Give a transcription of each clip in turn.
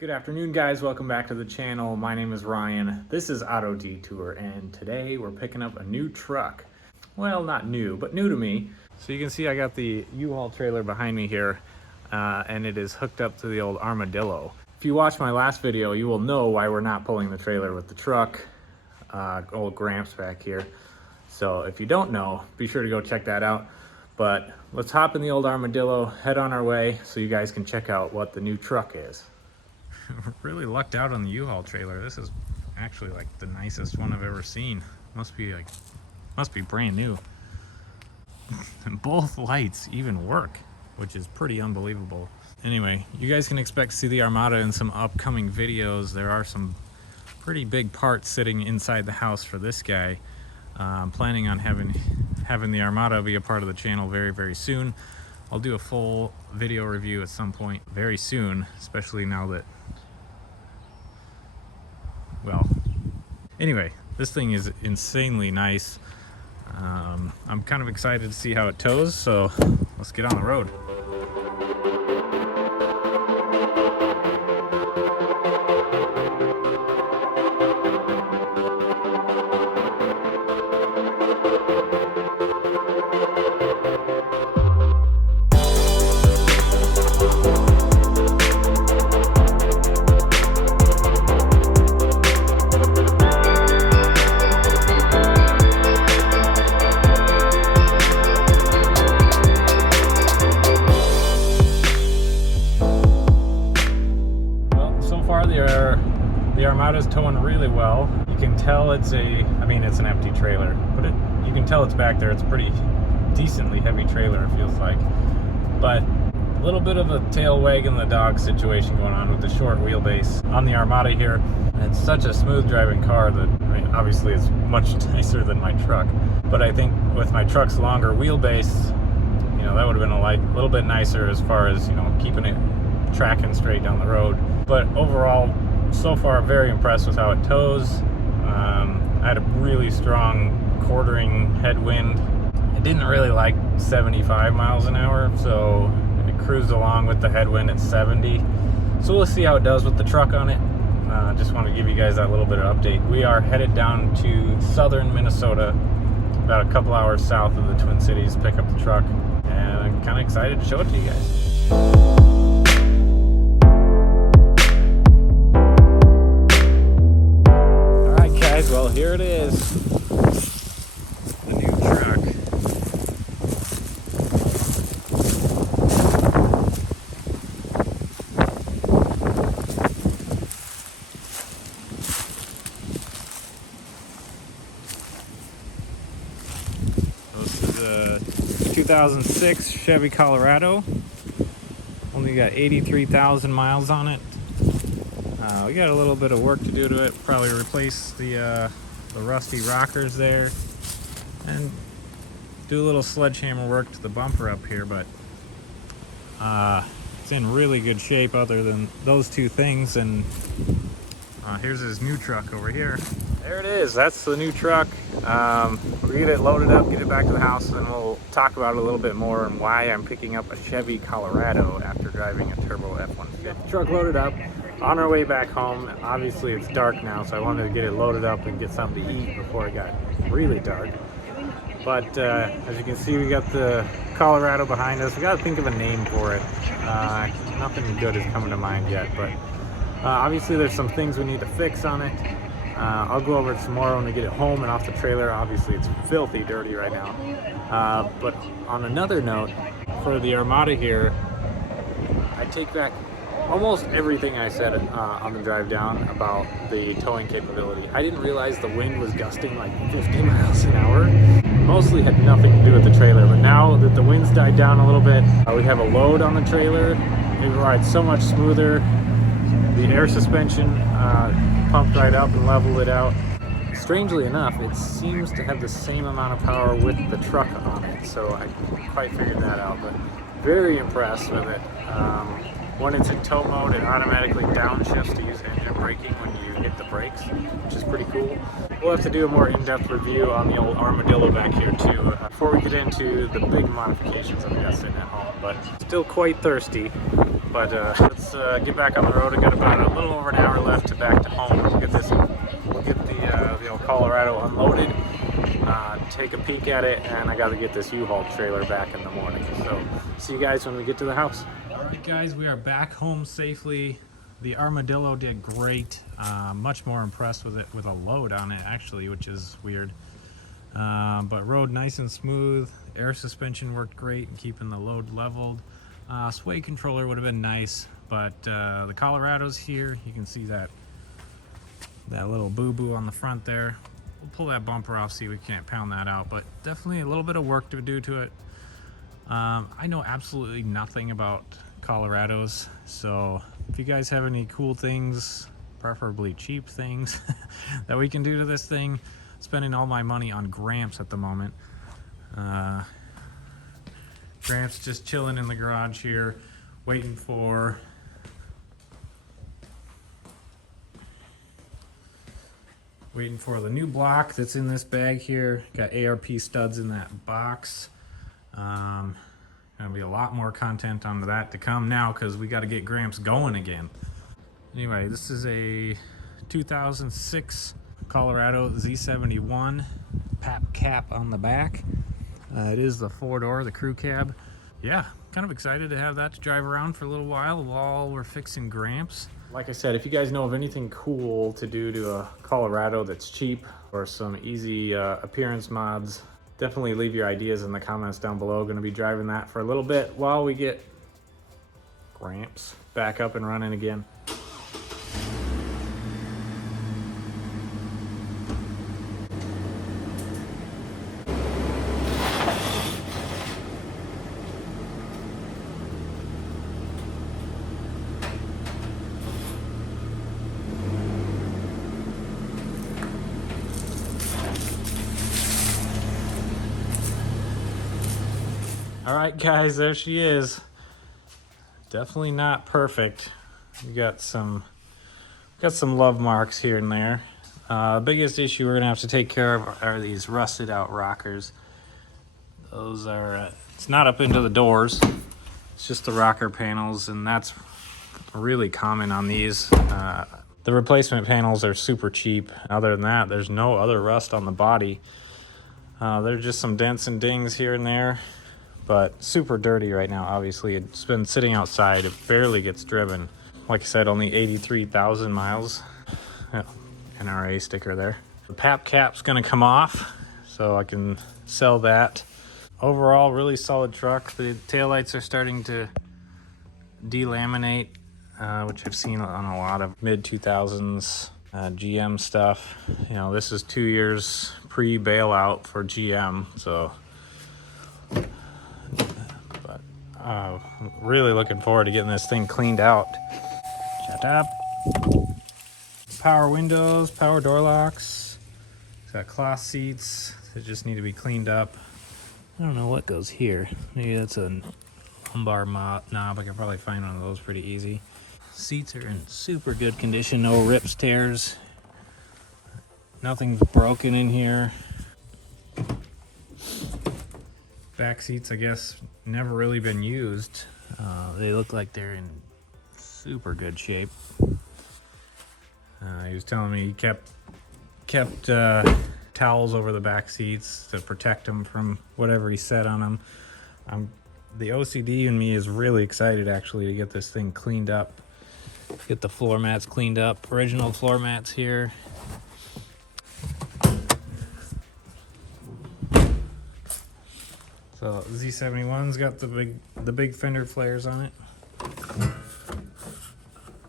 Good afternoon, guys. Welcome back to the channel. My name is Ryan. This is Auto Detour, and today we're picking up a new truck. Well, not new, but new to me. So you can see I got the U-Haul trailer behind me here, and it is hooked up to the old Armadillo. If you watched my last video, you will know why we're not pulling the trailer with the truck. Old Gramps back here. So if you don't know, be sure to go check that out. But let's hop in the old Armadillo, head on our way so you guys can check out what the new truck is. Really lucked out on the U-Haul trailer. This is actually like the nicest one I've ever seen. Must be brand new. And both lights even work, which is pretty unbelievable. Anyway, you guys can expect to see the Armada in some upcoming videos. There are some pretty big parts sitting inside the house for this guy. I'm planning on having the Armada be a part of the channel very, very soon. I'll do a full video review at some point very soon, especially now that, well, anyway, this thing is insanely nice. I'm kind of excited to see how it tows, so let's get on the road. The Armada's towing really well. You can tell it's it's an empty trailer, but you can tell it's back there. It's a pretty decently heavy trailer, it feels like. But a little bit of a tail wagging the dog situation going on with the short wheelbase on the Armada here. And it's such a smooth driving car that, obviously it's much nicer than my truck. But I think with my truck's longer wheelbase, that would have been a little bit nicer as far as, keeping it tracking straight down the road. But overall, so far, very impressed with how it tows. I had a really strong quartering headwind. I didn't really like 75 miles an hour, so it cruised along with the headwind at 70. So we'll see how it does with the truck on it. Just want to give you guys that little bit of update. We are headed down to southern Minnesota, about a couple hours south of the Twin Cities, pick up the truck, and I'm kind of excited to show it to you guys. Well, here it is, the new truck. This is a 2006 Chevy Colorado. Only got 83,000 miles on it. We got a little bit of work to do to it. Probably replace the rusty rockers there and do a little sledgehammer work to the bumper up here, but it's in really good shape other than those two things. And here's his new truck over here. There it is. That's the new truck. We'll get it loaded up, get it back to the house, and we'll talk about it a little bit more and why I'm picking up a Chevy Colorado after driving a turbo F-150. Truck loaded up. On our way back home. Obviously it's dark now, so I wanted to get it loaded up and get something to eat before it got really dark. But as you can see, we got the Colorado behind us. We got to think of a name for it. Nothing good is coming to mind yet, but obviously there's some things we need to fix on it. I'll go over it some more when we get it home and off the trailer. Obviously it's filthy dirty right now. But on another note, for the Armada here, I take back almost everything I said on the drive down about the towing capability. I didn't realize the wind was gusting like 50 miles an hour. Mostly had nothing to do with the trailer, but now that the wind's died down a little bit, we have a load on the trailer. It rides so much smoother. The air suspension pumped right up and leveled it out. Strangely enough, it seems to have the same amount of power with the truck on it, so I couldn't quite figured that out, but very impressed with it. When it's in tow mode, it automatically downshifts to use engine braking when you hit the brakes, which is pretty cool. We'll have to do a more in-depth review on the old Armadillo back here too, before we get into the big modifications that we got sitting at home, but still quite thirsty. But let's get back on the road. I got about a little over an hour left to back to home. We'll get the old Colorado unloaded, take a peek at it, and I got to get this U-Haul trailer back in the morning. So see you guys when we get to the house. All right, guys, we are back home safely. The Armadillo did great. Much more impressed with it with a load on it, actually, which is weird. But rode nice and smooth. Air suspension worked great in keeping the load leveled. Sway controller would have been nice, but the Colorado's here. You can see that little boo-boo on the front there. We'll pull that bumper off, see if we can't pound that out, but definitely a little bit of work to do to it. I know absolutely nothing about Colorados, so if you guys have any cool things, preferably cheap things, that we can do to this thing, spending all my money on Gramps at the moment. Gramps just chilling in the garage here, waiting for the new block that's in this bag here. Got ARP studs in that box. Gonna be a lot more content on that to come now because we got to get Gramps going again. Anyway, this is a 2006 Colorado Z71 PAP cap on the back. It is the 4-door, the crew cab. Yeah, kind of excited to have that to drive around for a little while we're fixing Gramps. Like I said, if you guys know of anything cool to do to a Colorado that's cheap or some easy appearance mods, definitely leave your ideas in the comments down below. Going to be driving that for a little bit while we get Gramps back up and running again. All right, guys, there she is. Definitely not perfect. We got some love marks here and there. The biggest issue we're gonna have to take care of are these rusted out rockers. Those are, it's not up into the doors. It's just the rocker panels, and that's really common on these. The replacement panels are super cheap. Other than that, there's no other rust on the body. There's just some dents and dings here and there, but super dirty right now. Obviously, it's been sitting outside. It barely gets driven. Like I said, only 83,000 miles. Yeah, NRA sticker there. The PAP cap's gonna come off, so I can sell that. Overall, really solid truck. The taillights are starting to delaminate, which I've seen on a lot of mid-2000s GM stuff. You know, this is 2 years pre-bailout for GM, so I'm really looking forward to getting this thing cleaned out. Shut up. Power windows, power door locks. It's got cloth seats that just need to be cleaned up. I don't know what goes here. Maybe that's a lumbar knob. I can probably find one of those pretty easy. Seats are in super good condition. No rips, tears. Nothing's broken in here. Back seats, I guess, never really been used. They look like they're in super good shape. He was telling me he kept towels over the back seats to protect them from whatever he said on them. The OCD in me is really excited actually to get this thing cleaned up. Get the floor mats cleaned up. Original floor mats here. So Z71's got the big fender flares on it.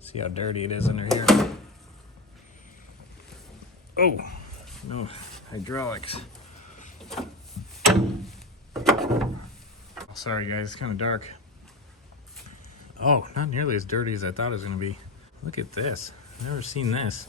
See how dirty it is under here. Oh, no hydraulics. Sorry guys, it's kind of dark. Oh, not nearly as dirty as I thought it was gonna be. Look at this, I've never seen this.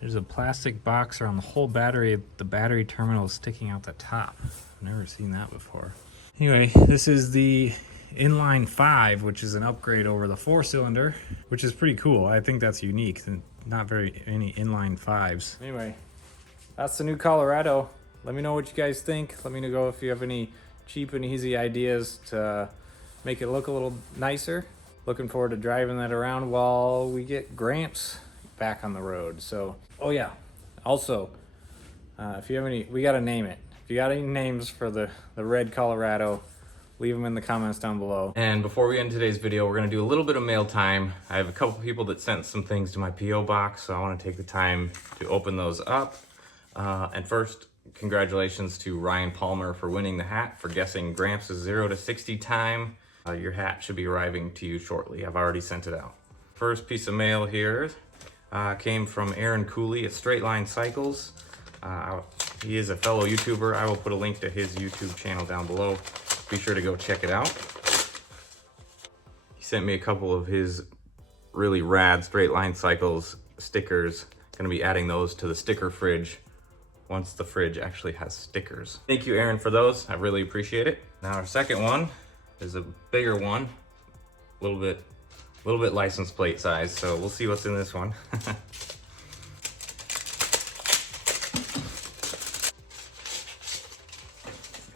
There's a plastic box around the whole battery. The battery terminal is sticking out the top. I've never seen that before. Anyway, this is the inline 5, which is an upgrade over the 4-cylinder, which is pretty cool. I think that's unique. Not very many inline 5s. Anyway, that's the new Colorado. Let me know what you guys think. Let me know if you have any cheap and easy ideas to make it look a little nicer. looking forward to driving that around while we get Gramps back on the road. So, oh yeah, also, if you have any, we gotta name it. If you got any names for the red Colorado, leave them in the comments down below. And before we end today's video, we're gonna do a little bit of mail time. I have a couple people that sent some things to my P.O. box, so I wanna take the time to open those up. And first, congratulations to Ryan Palmer for winning the hat, for guessing Gramps' 0 to 60 time. Your hat should be arriving to you shortly. I've already sent it out. First piece of mail here came from Aaron Cooley at Straight Line Cycles. He is a fellow YouTuber. I will put a link to his YouTube channel down below. Be sure to go check it out. He sent me a couple of his really rad Straight Line Cycles stickers. Gonna be adding those to the sticker fridge once the fridge actually has stickers. Thank you, Aaron, for those. I really appreciate it. Now our second one is a bigger one, a little bit license plate size. So we'll see what's in this one.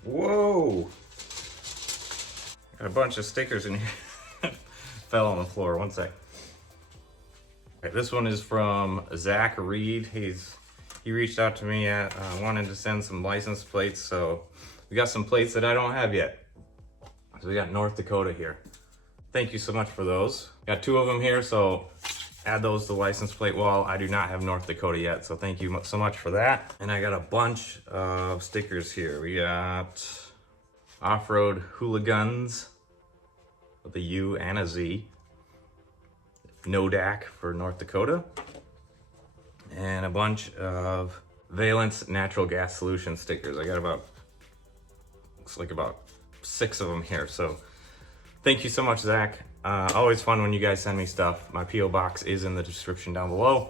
Whoa! Got a bunch of stickers in here. Fell on the floor, one sec. Okay, this one is from Zach Reed. He reached out to me wanting to send some license plates, so we got some plates that I don't have yet. So we got North Dakota here. Thank you so much for those. Got 2 of them here, so add those to the license plate wall. I do not have North Dakota yet, so thank you so much for that. And I got a bunch of stickers here. We got Off-Road Hooligans with a U and a Z. NODAC for North Dakota. And a bunch of Valence Natural Gas Solution stickers. I got looks like about 6 of them here. So thank you so much, Zach. Always fun when you guys send me stuff. My P.O. box is in the description down below.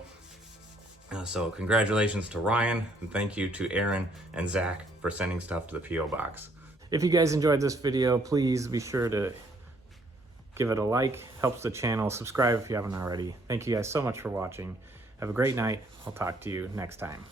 So congratulations to Ryan, and thank you to Aaron and Zach for sending stuff to the P.O. box. If you guys enjoyed this video, please be sure to give it a like. Helps the channel. Subscribe if you haven't already. Thank you guys so much for watching. Have a great night. I'll talk to you next time.